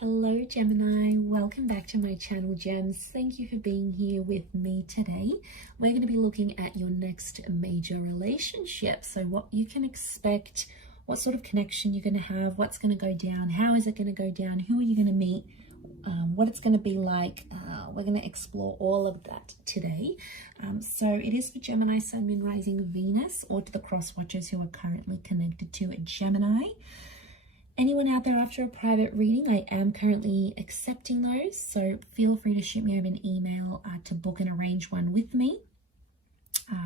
Hello Gemini, welcome back to my channel Gems. Thank you for being here with me today. We're going to be looking at your next major relationship. So what you can expect, what sort of connection you're going to have, what's going to go down, how is it going to go down, who are you going to meet, what it's going to be like. We're going to explore all of that today. So it is for Gemini, Sun, Moon, Rising, Venus, or to the cross watchers who are currently connected to a Gemini. Anyone out there after a private reading, I am currently accepting those, so feel free to shoot me over an email to book and arrange one with me.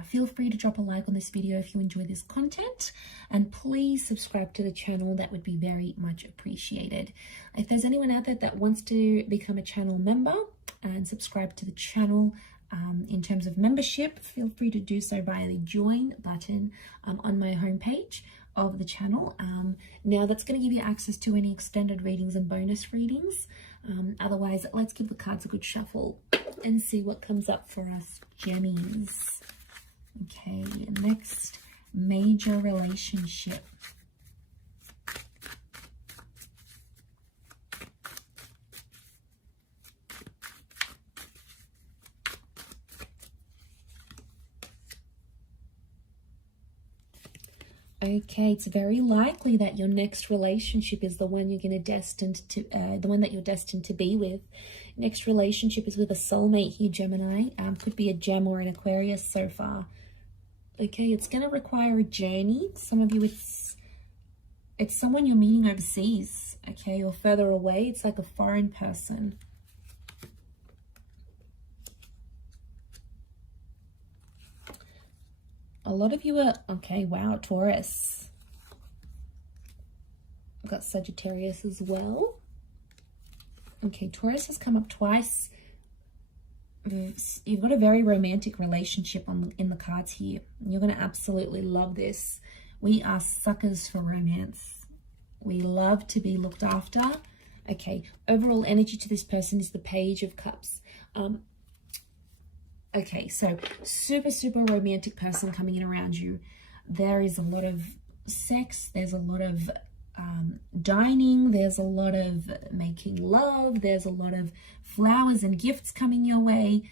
Feel free to drop a like on this video if you enjoy this content, and please subscribe to the channel. That would be very much appreciated. If there's anyone out there that wants to become a channel member and subscribe to the channel, in terms of membership, feel free to do so via the join button on my homepage of the channel. Now that's going to give you access to any extended readings and bonus readings. Otherwise, let's give the cards a good shuffle and see what comes up for us Gemmies. Okay, next major relationship. Okay, it's very likely that your next relationship is the one you're destined to be with. Next relationship is with a soulmate here, Gemini. Could be a Gem or an Aquarius so far. Okay, it's going to require a journey. Some of you, it's someone you're meeting overseas, okay, or further away. It's like a foreign person. A lot of you are, okay, wow, Taurus. I've got Sagittarius as well. Okay, Taurus has come up twice. You've got a very romantic relationship in the cards here. You're going to absolutely love this. We are suckers for romance. We love to be looked after. Okay, overall energy to this person is the Page of Cups. Okay, so super romantic person coming in around you. There is a lot of sex. There's a lot of dining. There's a lot of making love. There's a lot of flowers and gifts coming your way.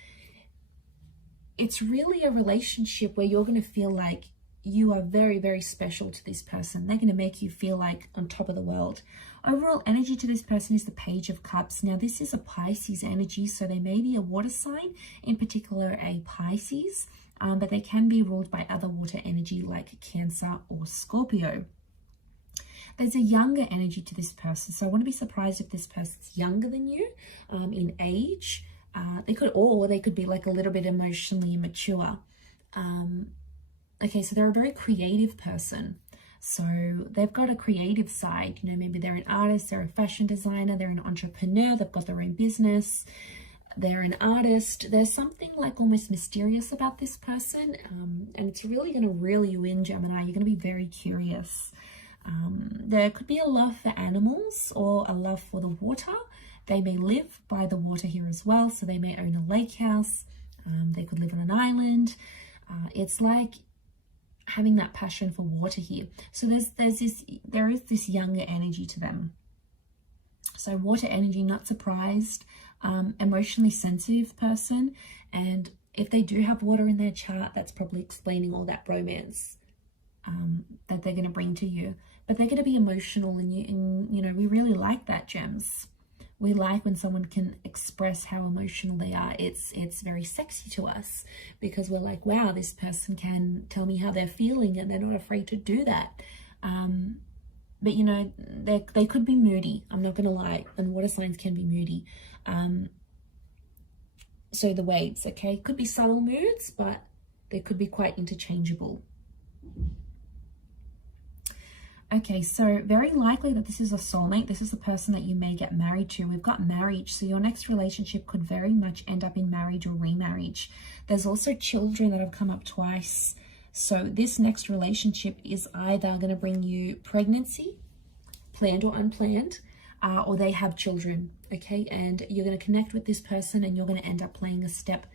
It's really a relationship where you're going to feel like you are very special to this person. They're going to make you feel like on top of the world. Overall energy to this person is the Page of Cups. Now, this is a Pisces energy, so they may be a water sign, in particular a Pisces, but they can be ruled by other water energy like Cancer or Scorpio. There's a younger energy to this person, so I want to be surprised if this person's younger than you in age. They could be like a little bit emotionally immature. Okay, so they're a very creative person. So they've got a creative side, you know, maybe they're an artist, they're a fashion designer, they're an entrepreneur, they've got their own business, they're an artist. There's something like almost mysterious about this person, and it's really going to reel you in, Gemini. You're going to be very curious. There could be a love for animals or a love for the water. They may live by the water here as well, so they may own a lake house. They could live on an island. It's like having that passion for water here. So there is this younger energy to them. So water energy, not surprised, emotionally sensitive person. And if they do have water in their chart, that's probably explaining all that romance that they're going to bring to you. But they're going to be emotional, and you know, we really like that, Gems. We like when someone can express how emotional they are. It's very sexy to us because we're like, wow, this person can tell me how they're feeling and they're not afraid to do that. But you know, they could be moody. I'm not going to lie. And water signs can be moody. So the waves, okay, could be subtle moods, but they could be quite interchangeable. Okay, so very likely that this is a soulmate. This is the person that you may get married to. We've got marriage, so your next relationship could very much end up in marriage or remarriage. There's also children that have come up twice. So this next relationship is either going to bring you pregnancy, planned or unplanned, or they have children, okay? And you're going to connect with this person and you're going to end up playing a step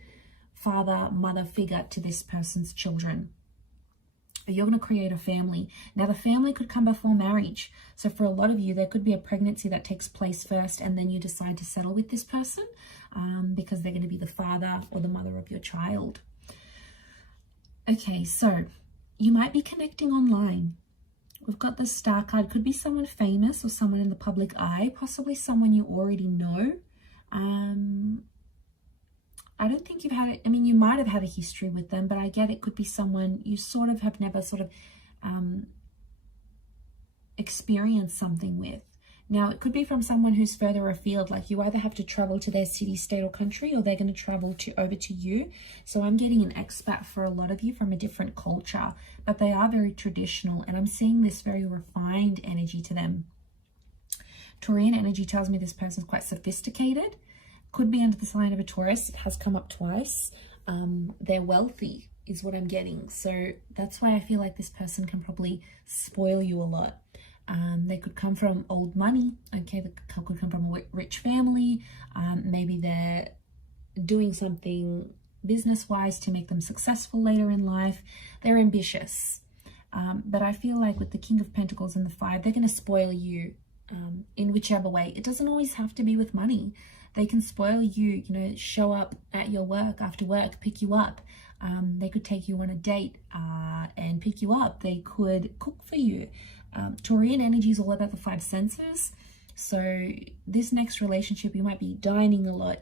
father, mother figure to this person's children. You're going to create a family. Now, the family could come before marriage. So for a lot of you, there could be a pregnancy that takes place first, and then you decide to settle with this person because they're going to be the father or the mother of your child. Okay, so you might be connecting online. We've got the Star card. Could be someone famous or someone in the public eye, possibly someone you already know. I don't think you've had it. I mean, you might have had a history with them, but I get it could be someone you sort of have never sort of experienced something with. Now, it could be from someone who's further afield, like you either have to travel to their city, state, or country, or they're going to travel over to you. So I'm getting an expat for a lot of you from a different culture, but they are very traditional, and I'm seeing this very refined energy to them. Taurian energy tells me this person's quite sophisticated. Could be under the sign of a Taurus. It has come up twice. They're wealthy is what I'm getting. So that's why I feel like this person can probably spoil you a lot. They could come from old money. Okay, they could come from a rich family. Maybe they're doing something business-wise to make them successful later in life. They're ambitious. But I feel like with the King of Pentacles and the Five, they're going to spoil you in whichever way. It doesn't always have to be with money. They can spoil you, you know, show up at your work after work, pick you up. They could take you on a date and pick you up. They could cook for you. Taurian energy is all about the five senses. So this next relationship, you might be dining a lot,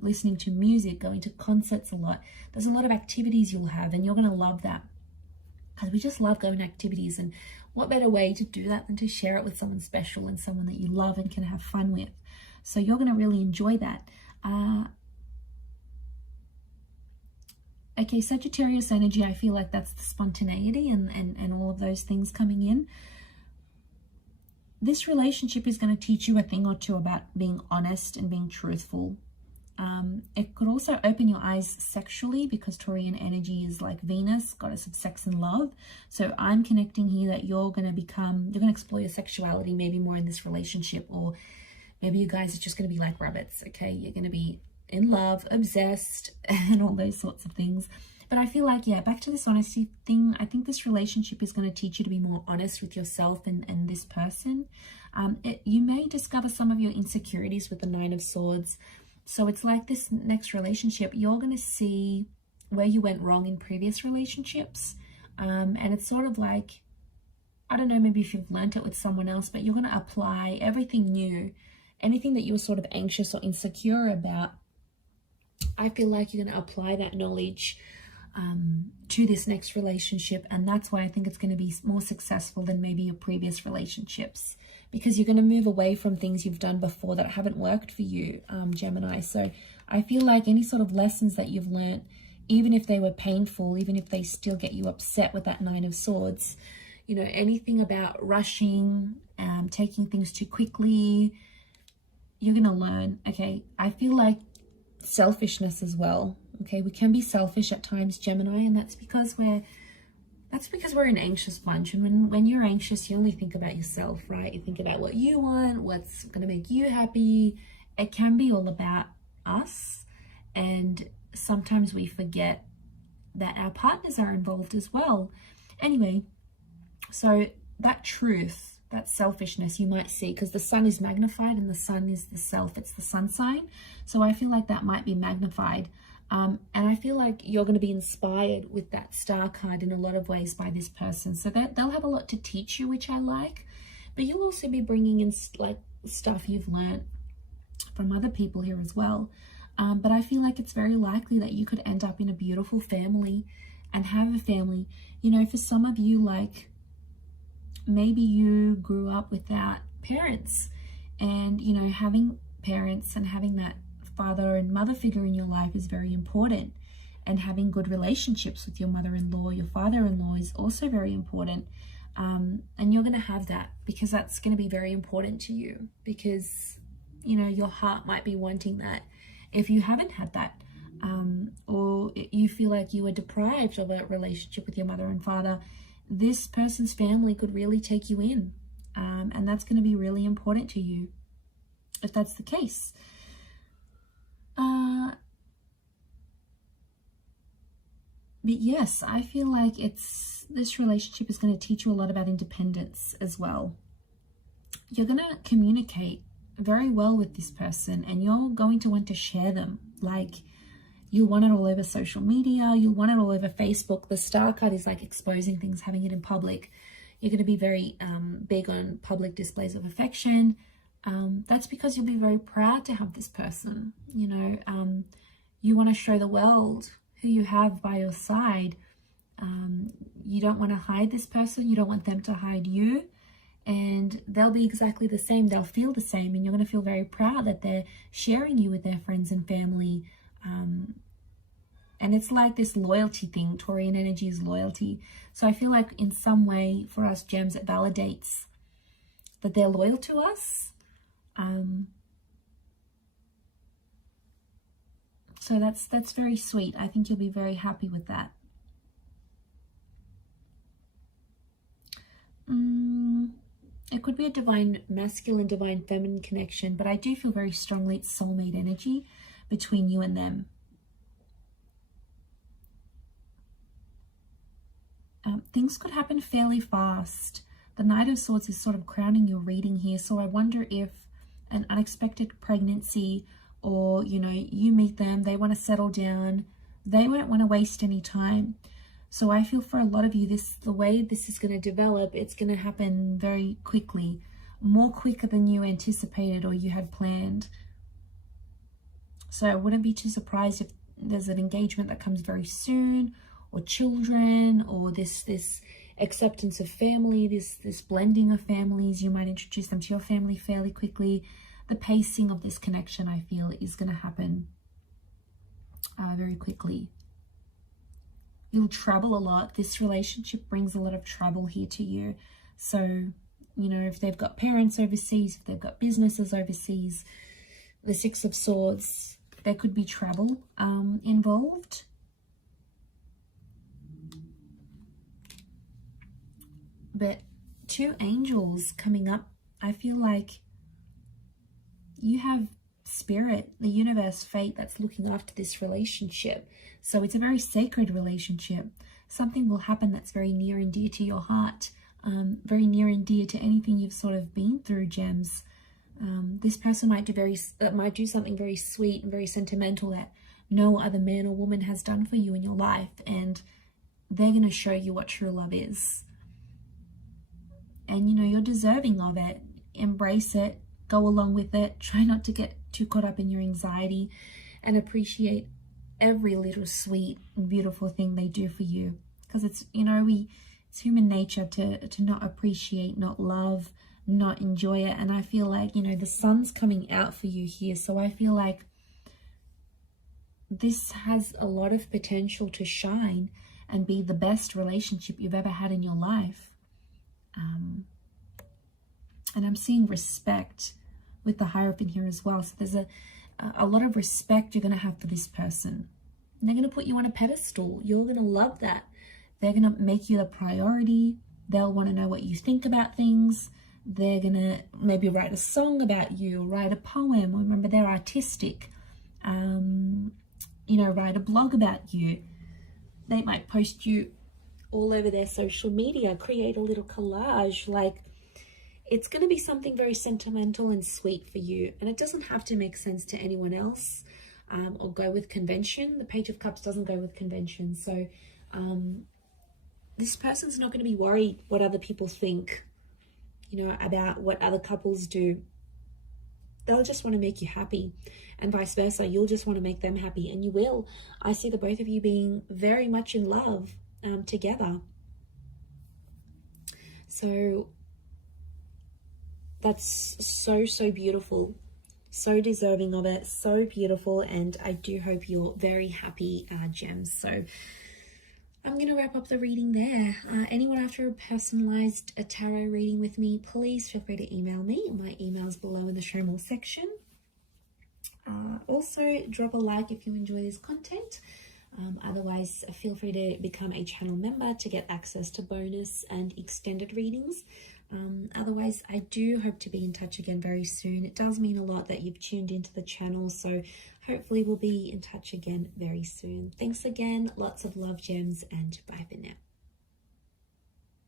listening to music, going to concerts a lot. There's a lot of activities you'll have, and you're going to love that. Because we just love going to activities, and what better way to do that than to share it with someone special and someone that you love and can have fun with. So you're going to really enjoy that. Okay, Sagittarius energy, I feel like that's the spontaneity and all of those things coming in. This relationship is going to teach you a thing or two about being honest and being truthful. It could also open your eyes sexually, because Taurian energy is like Venus, goddess of sex and love. So I'm connecting here that you're going to explore your sexuality maybe more in this relationship, or maybe you guys are just going to be like rabbits, okay? You're going to be in love, obsessed, and all those sorts of things. But I feel like, yeah, back to this honesty thing, I think this relationship is going to teach you to be more honest with yourself and this person. You may discover some of your insecurities with the Nine of Swords. So it's like this next relationship, you're going to see where you went wrong in previous relationships. And it's sort of like, I don't know, maybe if you've learned it with someone else, but you're going to apply everything new, anything that you were sort of anxious or insecure about. I feel like you're going to apply that knowledge to this next relationship, and that's why I think it's going to be more successful than maybe your previous relationships, because you're going to move away from things you've done before that haven't worked for you, Gemini. So I feel like any sort of lessons that you've learned, even if they were painful, even if they still get you upset with that Nine of Swords, you know, anything about rushing, taking things too quickly, you're going to learn. Okay, I feel like selfishness as well. Okay, we can be selfish at times, Gemini, and that's because we're an anxious bunch. And when you're anxious, you only think about yourself, right? You think about what you want, what's going to make you happy. It can be all about us, and sometimes we forget that our partners are involved as well. Anyway, so that truth, that selfishness you might see, because the sun is magnified and the sun is the self, it's the sun sign. So I feel like that might be magnified. And I feel like you're going to be inspired with that Star card in a lot of ways by this person. So that they'll have a lot to teach you, which I like. But you'll also be bringing in like stuff you've learned from other people here as well. But I feel like it's very likely that you could end up in a beautiful family and have a family. You know, for some of you, like maybe you grew up without parents, and, you know, having parents and having that father and mother figure in your life is very important, and having good relationships with your mother-in-law, your father-in-law is also very important. And you're going to have that, because that's going to be very important to you, because, you know, your heart might be wanting that. If you haven't had that, or you feel like you were deprived of a relationship with your mother and father, this person's family could really take you in, and that's going to be really important to you if that's the case. But yes, I feel like this relationship is going to teach you a lot about independence as well. You're going to communicate very well with this person, and you're going to want to share them. Like, you'll want it all over social media, you'll want it all over Facebook. The Star card is like exposing things, having it in public. You're going to be very big on public displays of affection. That's because you'll be very proud to have this person. You know, you want to show the world who you have by your side. You don't want to hide this person. You don't want them to hide you. And they'll be exactly the same. They'll feel the same. And you're going to feel very proud that they're sharing you with their friends and family. And it's like this loyalty thing. Taurian energy is loyalty. So I feel like in some way for us gems, it validates that they're loyal to us. So that's very sweet. I think you'll be very happy with that. It could be a divine masculine, divine feminine connection, but I do feel very strongly it's soulmate energy between you and them. Things could happen fairly fast. The Knight of Swords is sort of crowning your reading here, so I wonder if an unexpected pregnancy, or, you know, you meet them, they want to settle down, they won't want to waste any time. So I feel for a lot of you, the way this is going to develop, it's going to happen very quickly, more quicker than you anticipated or you had planned. So I wouldn't be too surprised if there's an engagement that comes very soon, or children, or this acceptance of family, this blending of families. You might introduce them to your family fairly quickly. The pacing of this connection, I feel, is going to happen very quickly. You'll travel a lot. This relationship brings a lot of travel here to you. So, you know, if they've got parents overseas, if they've got businesses overseas, the Six of Swords, there could be travel involved. But two angels coming up, I feel like you have spirit, the universe, fate that's looking after this relationship. So it's a very sacred relationship. Something will happen that's very near and dear to your heart, very near and dear to anything you've sort of been through, gems. This person might do something very sweet and very sentimental that no other man or woman has done for you in your life, and they're going to show you what true love is. And, you know, you're deserving of it. Embrace it. Go along with it. Try not to get too caught up in your anxiety, and appreciate every little sweet and beautiful thing they do for you. Because it's, you know, it's human nature to not appreciate, not love, not enjoy it. And I feel like, you know, the sun's coming out for you here. So I feel like this has a lot of potential to shine and be the best relationship you've ever had in your life. And I'm seeing respect with the Hierophant here as well. So there's a lot of respect you're going to have for this person. And they're going to put you on a pedestal. You're going to love that. They're going to make you the priority. They'll want to know what you think about things. They're going to maybe write a song about you, write a poem. Remember, they're artistic. You know, write a blog about you. They might post you all over their social media, create a little collage. Like, it's going to be something very sentimental and sweet for you. And it doesn't have to make sense to anyone else or go with convention. The Page of Cups doesn't go with convention. So this person's not going to be worried what other people think, you know, about what other couples do. They'll just want to make you happy, and vice versa. You'll just want to make them happy, and you will. I see the both of you being very much in love together. So that's so beautiful, so deserving of it, so beautiful. And I do hope you're very happy, gems. So I'm going to wrap up the reading there. Anyone after a personalized tarot reading with me, please feel free to email me. My email's below in the show more section. Also, drop a like if you enjoy this content. Otherwise, feel free to become a channel member to get access to bonus and extended readings. Otherwise, I do hope to be in touch again very soon. It does mean a lot that you've tuned into the channel, so hopefully we'll be in touch again very soon. Thanks again, lots of love, gems, and bye for now.